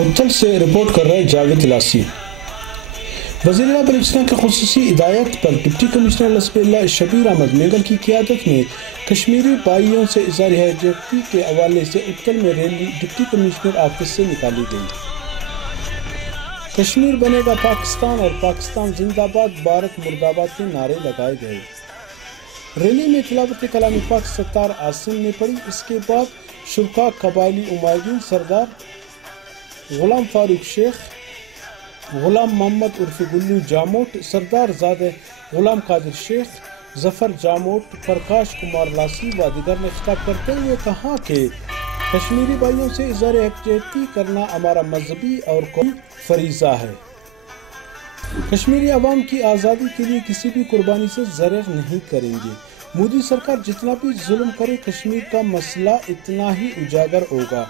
اتل سے رپورٹ کر رہے جاوید لاسی۔ وزیر اعلیٰ بلوچستان کی خصوصی ہدایت پر ڈپٹی کمشنر لسب اللہ شبیر احمد مینگل کی قیادت میں کشمیری بھائیوں سے اظہار یکجہتی کے حوالے سے اتل میں ریلی ڈپٹی کمشنر آفس سے نکالی گئی۔ کشمیر بنے گا پاکستان اور پاکستان زندہ باد، بھارت مرد آباد کے نعرے لگائے گئے۔ ریلی میں تلاوت کلام پاک ستار عاصم نے پڑھی۔ اس کے بعد شرکا قبائلی عمائدین سردار غلام فاروق شیخ، غلام محمد عرف گلو جاموٹ، سردار زادہ غلام قادر شیخ، ظفر جاموٹ، پرکاش کمار لاسی و دیگر نے خطاب کرتے ہوئے کہا کہ کشمیری بھائیوں سے اظہار یکجہتی کرنا ہمارا مذہبی اور قومی فریضہ ہے۔ کشمیری عوام کی آزادی کے لیے کسی بھی قربانی سے زرع نہیں کریں گے۔ مودی سرکار جتنا بھی ظلم کرے، کشمیر کا مسئلہ اتنا ہی اجاگر ہوگا۔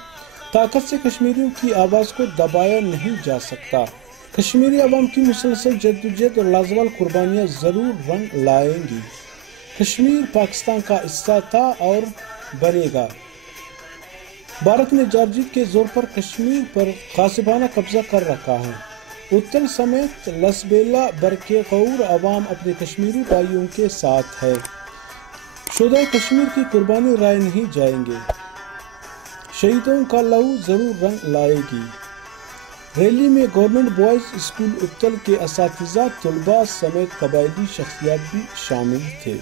طاقت سے کشمیریوں کی آواز کو دبایا نہیں جا سکتا۔ کشمیری عوام کی مسلسل جدوجہد اور لازوال قربانیاں ضرور رنگ لائیں گی۔ کشمیر پاکستان کا حصہ تھا اور بنے گا۔ بھارت نے جارجیت کے زور پر کشمیر پر غاصبانہ قبضہ کر رکھا ہے۔ اتل سمیت لسب اللہ برقعور عوام اپنے کشمیری بھائیوں کے ساتھ ہے۔ شہدائے کشمیر کی قربانی رائے نہیں جائیں گے۔ شہیدوں کا لہو ضرور رنگ لائے گی۔ ریلی میں گورنمنٹ بوائز اسکول اتل کے اساتذہ، طلباء سمیت قبائلی شخصیات بھی شامل تھے۔